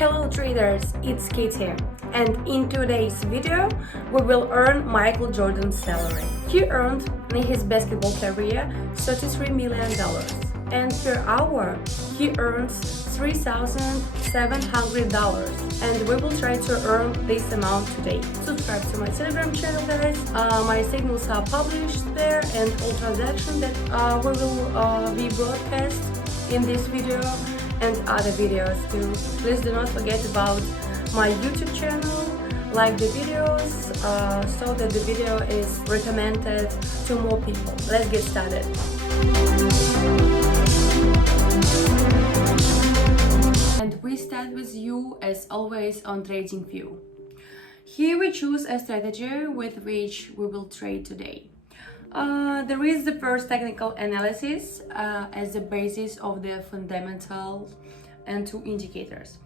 Hello traders, it's Katie, and in today's video we will earn Michael Jordan's salary. He earned in his basketball career $33 million, and per hour he earns $3,700, and we will try to earn this amount today. Subscribe to my Telegram channel, guys. My signals are published there, and all transactions that we will be broadcast in this video and other videos too. Please do not forget about my YouTube channel, like the videos so that the video is recommended to more people. Let's get started. And we start with you as always on TradingView. Here we choose a strategy with which we will trade today. There is the first technical analysis as the basis of the fundamentals and two indicators.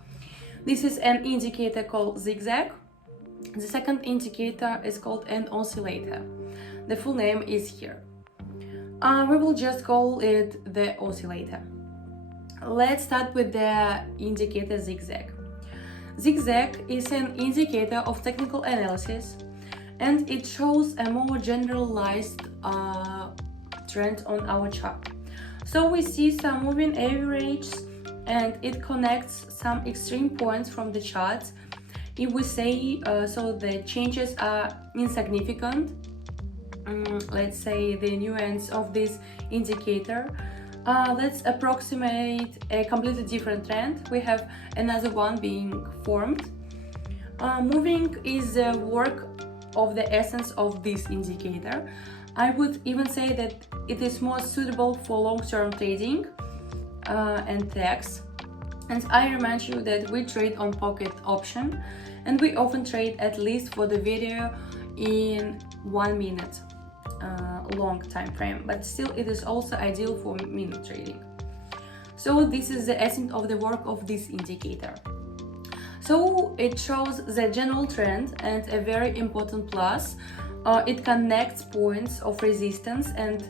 This is an indicator called zigzag. The second indicator is called an oscillator. The full name is here. We will just call it the oscillator. Let's start with the indicator zigzag. Zigzag is an indicator of technical analysis, and it shows a more generalized trend on our chart. So we see some moving averages, and it connects some extreme points from the chart. If we say so the changes are insignificant, let's say the nuance of this indicator, let's approximate a completely different trend. We have another one being formed. Moving is the work of the essence of this indicator. I would even say that it is more suitable for long-term trading and tax. And I remind you that we trade on PocketOption, and we often trade at least for the video in 1 minute long time frame, but still it is also ideal for minute trading. So this is the essence of the work of this indicator. So it shows the general trend, and a very important plus, it connects points of resistance and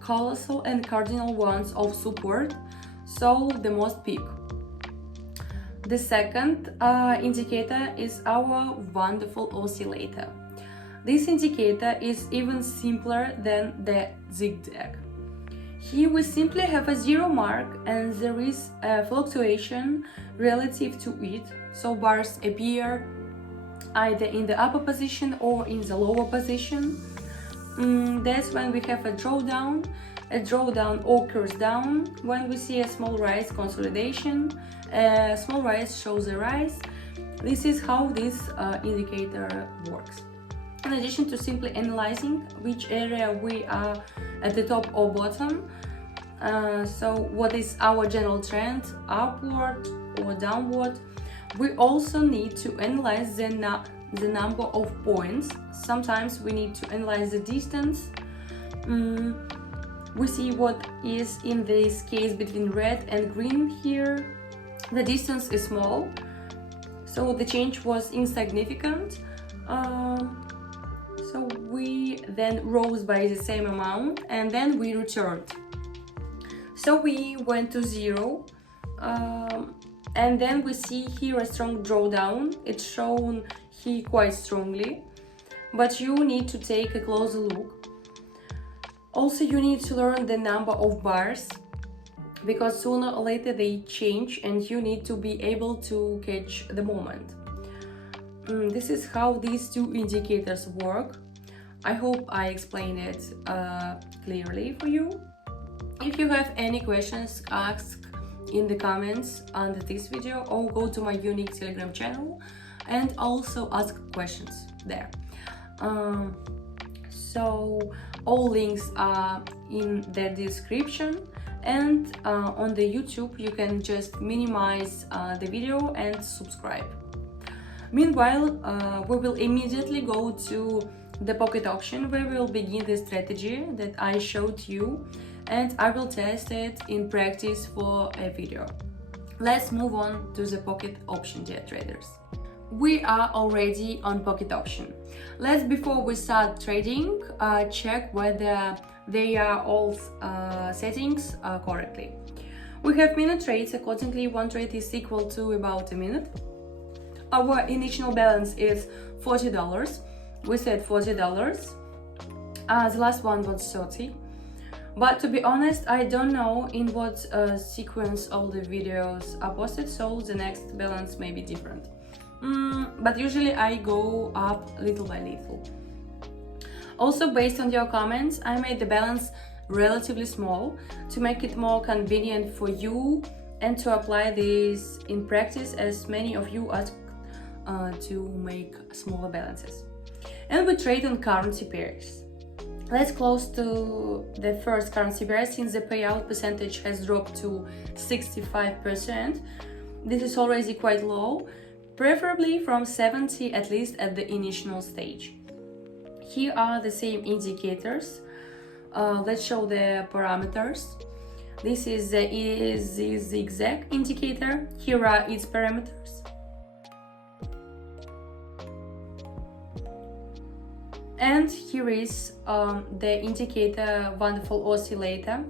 colossal and cardinal ones of support, so the most peak. The second indicator is our wonderful oscillator. This indicator is even simpler than the zigzag. Here we simply have a zero mark, and there is a fluctuation relative to it. So bars appear either in the upper position or in the lower position. That's when we have a drawdown. A drawdown occurs down when we see a small rise, consolidation. A small rise shows a rise. This is how this indicator works. In addition to simply analyzing which area we are at the top or bottom, so what is our general trend, upward or downward, we also need to analyze the number of points. Sometimes we need to analyze the distance. We see what is in this case between red and green here. The distance is small, so the change was insignificant. So we then rose by the same amount, and then we returned. So we went to zero, and then we see here a strong drawdown. It's shown here quite strongly, but you need to take a closer look. Also, you need to learn the number of bars, because sooner or later they change, and you need to be able to catch the moment. This is how these two indicators work. I hope I explained it clearly for you. If you have any questions, ask in the comments under this video, or go to my unique Telegram channel and also ask questions there. So all links are in the description, and on the YouTube you can just minimize the video and subscribe. Meanwhile, we will immediately go to the PocketOption, where we will begin the strategy that I showed you, and I will test it in practice for a video. Let's move on to the PocketOption, dear traders. We are already on PocketOption. Before we start trading, check whether they are all settings correctly. We have minute trades. Accordingly, one trade is equal to about a minute. Our initial balance is $40. We said $40. The last one was 30. But to be honest, I don't know in what sequence all the videos are posted, so the next balance may be different. But usually I go up little by little. Also, based on your comments, I made the balance relatively small to make it more convenient for you and to apply this in practice, as many of you asked to make smaller balances. And we trade on currency pairs. Let's close to the first currency pair, since the payout percentage has dropped to 65%. This is already quite low, preferably from 70 at least at the initial stage. Here are the same indicators. Let's show the parameters. This is the zigzag indicator. Here are its parameters. And here is the indicator wonderful oscillator.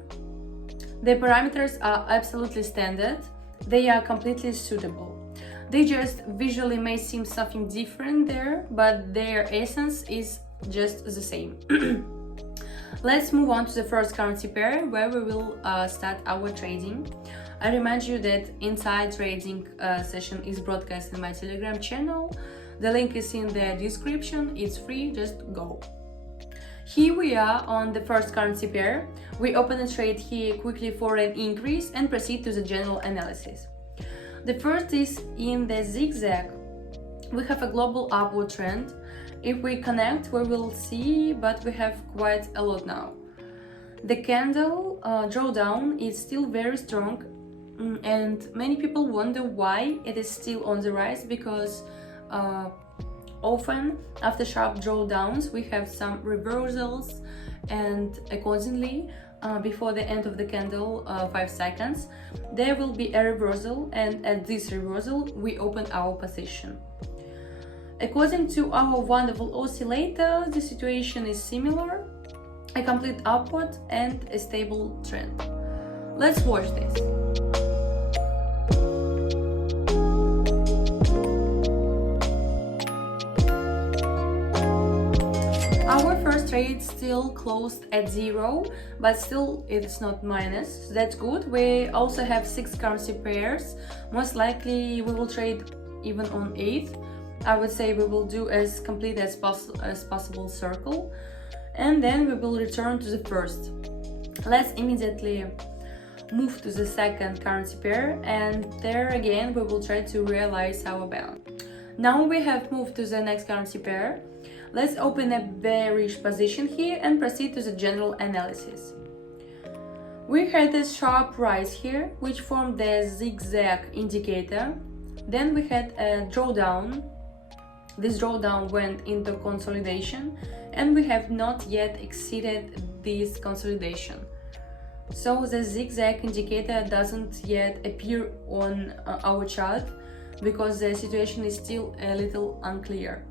The parameters are absolutely standard. They are completely suitable. They just visually may seem something different there, but their essence is just the same. Let's move on to the first currency pair, where we will start our trading. I remind you that entire trading session is broadcast in my Telegram channel. The link is in the description. It's free, just go. Here we are on the first currency pair. We open a trade here quickly for an increase and proceed to the general analysis. The first is in the zigzag. We have a global upward trend. If we connect, we will see, but we have quite a lot now. The candle drawdown is still very strong, and many people wonder why it is still on the rise, because often after sharp drawdowns we have some reversals, and accordingly before the end of the candle, 5 seconds, there will be a reversal, and at this reversal we open our position. According to our wonderful oscillator, the situation is similar, a complete upward and a stable trend. Let's watch this. Our first trade still closed at 0, but still it's not minus, so that's good. We also have 6 currency pairs. Most likely we will trade even on 8th. I would say we will do as complete as possible circle, and then we will return to the first. Let's immediately move to the second currency pair, and there again we will try to realize our balance. Now we have moved to the next currency pair. Let's open a bearish position here and proceed to the general analysis. We had a sharp rise here, which formed the zigzag indicator. Then we had a drawdown. This drawdown went into consolidation, and we have not yet exceeded this consolidation. So the zigzag indicator doesn't yet appear on our chart, because the situation is still a little unclear.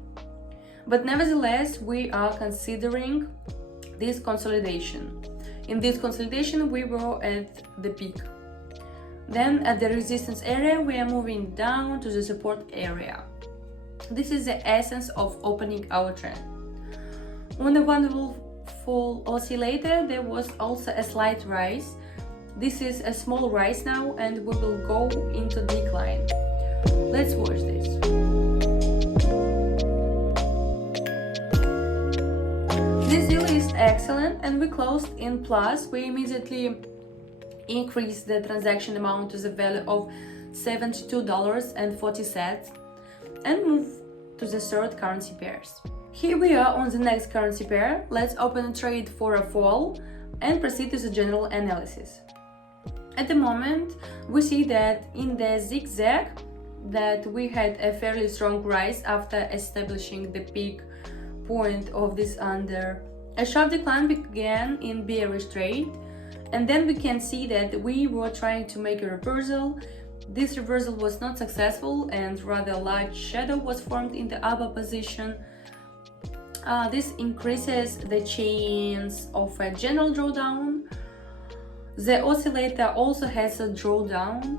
But nevertheless, we are considering this consolidation. In this consolidation, we were at the peak. Then at the resistance area, we are moving down to the support area. This is the essence of opening our trend. On the wonderful oscillator, there was also a slight rise. This is a small rise now, and we will go into decline. Let's watch this. This deal is excellent, and we closed in plus. We immediately increased the transaction amount to the value of $72.40 and move to the third currency pairs. Here we are on the next currency pair. Let's open a trade for a fall and proceed to the general analysis. At the moment, we see that in the zigzag that we had a fairly strong rise after establishing the peak point of this under. A sharp decline began in bearish trade, and then we can see that we were trying to make a reversal. This reversal was not successful, and rather large shadow was formed in the upper position. This increases the chance of a general drawdown. The oscillator also has a drawdown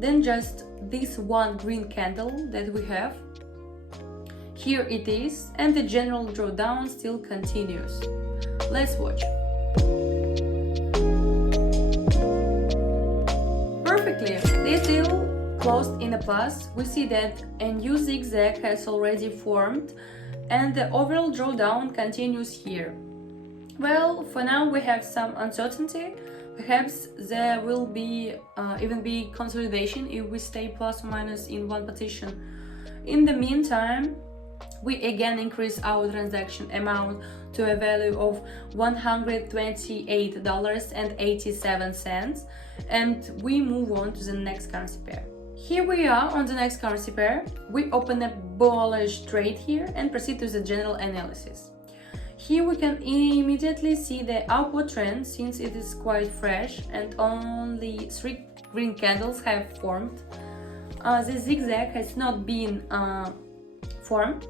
than just this one green candle that we have. Here it is, and the general drawdown still continues. Let's watch. Perfectly, they still closed in a plus. We see that a new zigzag has already formed and the overall drawdown continues here. Well, for now we have some uncertainty. Perhaps there will be even be consolidation if we stay plus or minus in one position. In the meantime, we again increase our transaction amount to a value of $128.87, and we move on to the next currency pair. Here we are on the next currency pair. We open a bullish trade here and proceed to the general analysis. Here we can immediately see the upward trend since it is quite fresh and only 3 green candles have formed. The zigzag has not been formed.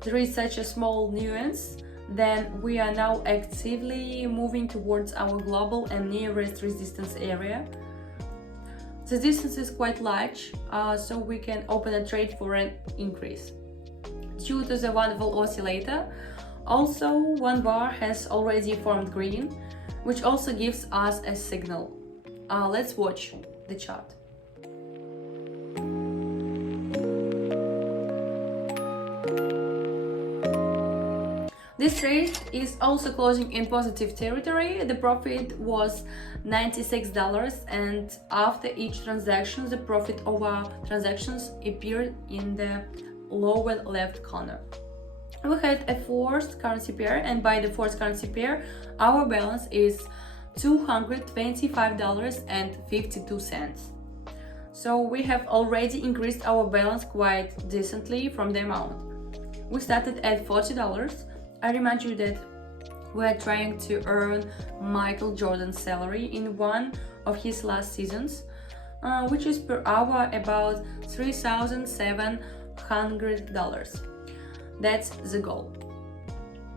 There is such a small nuance. Then we are now actively moving towards our global and nearest resistance area. The distance is quite large, so we can open a trade for an increase. Due to the wonderful oscillator, also one bar has already formed green, which also gives us a signal. Let's watch the chart. This trade is also closing in positive territory. The profit was $96, and after each transaction, the profit of our transactions appeared in the lower left corner. We had a fourth currency pair, and by the fourth currency pair, our balance is $225.52. So we have already increased our balance quite decently from the amount. We started at $40. I remind you that we are trying to earn Michael Jordan's salary in one of his last seasons, which is per hour about $3,700. That's the goal.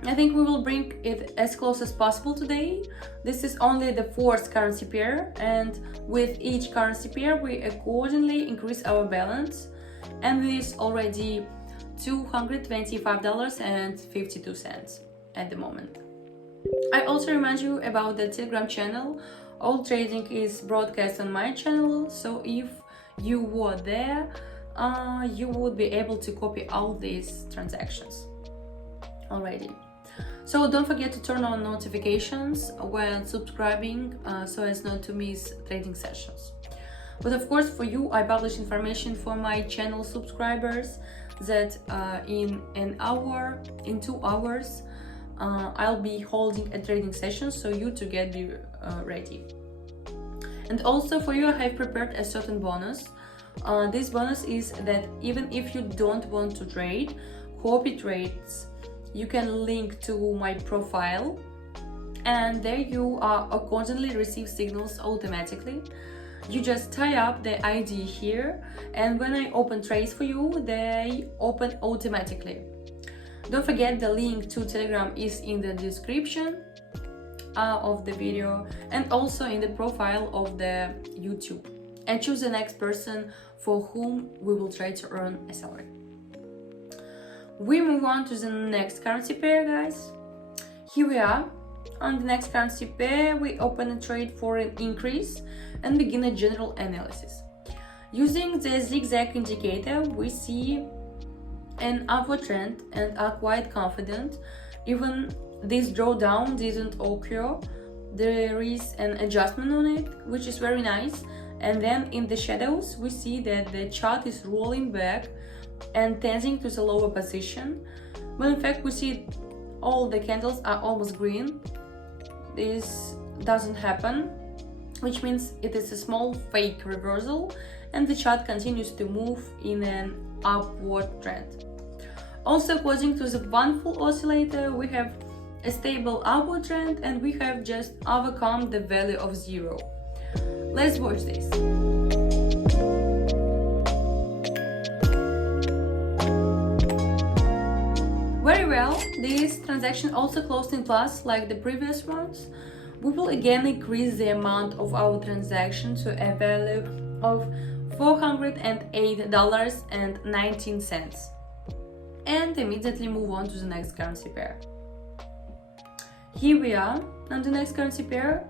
I think we will bring it as close as possible today. This is only the fourth currency pair, and with each currency pair we accordingly increase our balance, and it is already $225.52 at the moment. I also remind you about the Telegram channel. All trading is broadcast on my channel, so if you were there, you would be able to copy all these transactions already. So don't forget to turn on notifications when subscribing so as not to miss trading sessions. But of course, for you, I publish information for my channel subscribers that in 2 hours I'll be holding a trading session, so you to get ready. And also for you, I have prepared a certain bonus. This bonus is that even if you don't want to trade, copy trades, you can link to my profile, and there you constantly receive signals automatically. You just tie up the ID here, and when I open trades for you, they open automatically. Don't forget the link to Telegram is in the description of the video and also in the profile of the YouTube. And choose the next person for whom we will try to earn a salary. We move on to the next currency pair, guys. Here we are. On the next currency pair, we open a trade for an increase and begin a general analysis. Using the zigzag indicator, we see an upward trend and are quite confident. Even this drawdown didn't occur. There is an adjustment on it, which is very nice. And then in the shadows, we see that the chart is rolling back and tending to the lower position. But in fact, we see all the candles are almost green. This doesn't happen, which means it is a small fake reversal, and the chart continues to move in an upward trend. Also, according to the wonderful oscillator, we have a stable upward trend, and we have just overcome the value of 0. Let's watch this. Very well, this transaction also closed in plus like the previous ones. we will again increase the amount of our transaction to a value of $408.19 and immediately move on to the next currency pair. Here we are on the next currency pair.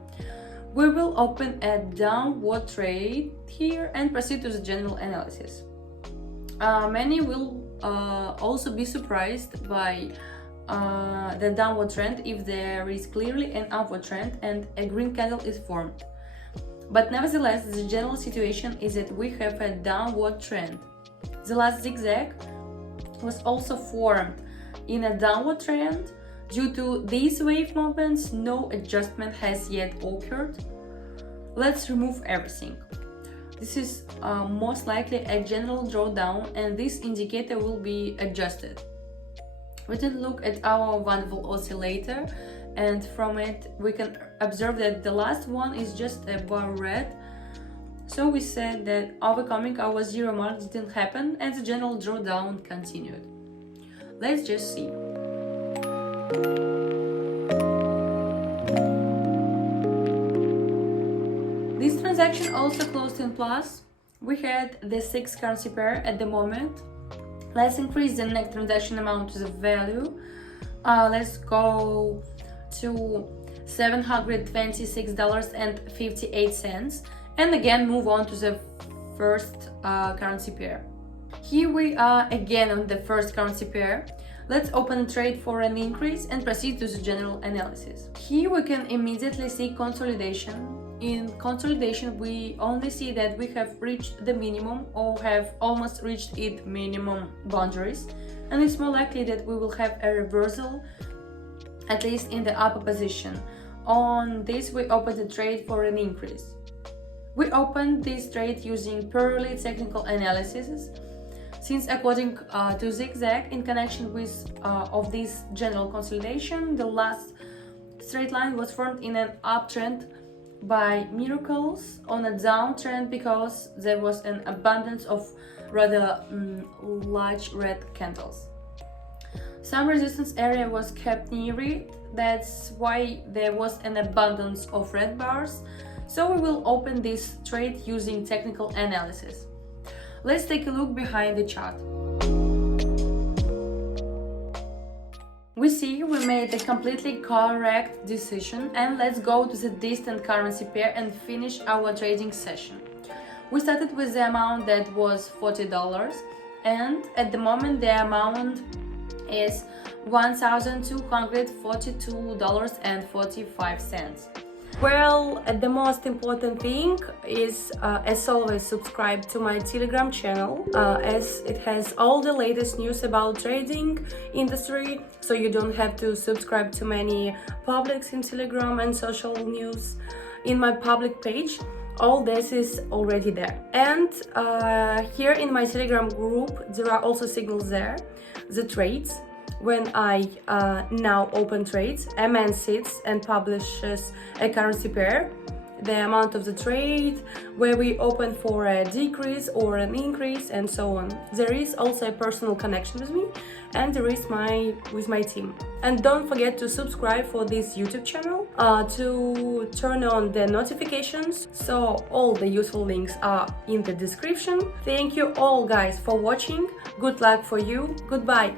We will open a downward trade here and proceed to the general analysis. Many will also be surprised by the downward trend if there is clearly an upward trend and a green candle is formed. But nevertheless, the general situation is that we have a downward trend. The last zigzag was also formed in a downward trend. Due to these wave movements, no adjustment has yet occurred. Let's remove everything. This is most likely a general drawdown, and this indicator will be adjusted. We then look at our wonderful oscillator, and from it we can observe that the last one is just a bar red. So we said that overcoming our zero mark didn't happen and the general drawdown continued. Let's just see. This transaction also closed in plus. We had the 6 currency pair at the moment. Let's increase the next transaction amount to the value. Let's go to $726.58 and again move on to the first currency pair. Here we are again on the first currency pair. Let's open a trade for an increase and proceed to the general analysis. Here we can immediately see consolidation. In consolidation, we only see that we have reached the minimum or have almost reached its minimum boundaries, and it's more likely that we will have a reversal, at least in the upper position. On this, we opened a trade for an increase. We opened this trade using purely technical analysis, since according to zigzag, in connection with of this general consolidation, the last straight line was formed in an uptrend by miracles on a downtrend because there was an abundance of rather large red candles. Some resistance area was kept near it, that's why there was an abundance of red bars. So we will open this trade using technical analysis. Let's take a look behind the chart. We see we made a completely correct decision, and let's go to the distant currency pair and finish our trading session. We started with the amount that was $40, and at the moment the amount is $1,242.45. Well, the most important thing is, as always, subscribe to my Telegram channel, as it has all the latest news about trading industry, so you don't have to subscribe to many publics in Telegram and social news. In my public page, all this is already there. And here in my Telegram group, there are also signals there, the trades. When I now open trades, a man sits and publishes a currency pair, the amount of the trade, where we open for a decrease or an increase, and so on. There is also a personal connection with me, and there is with my team. And don't forget to subscribe for this YouTube channel, to turn on the notifications, so all the useful links are in the description. Thank you all guys for watching. Good luck for you. Goodbye.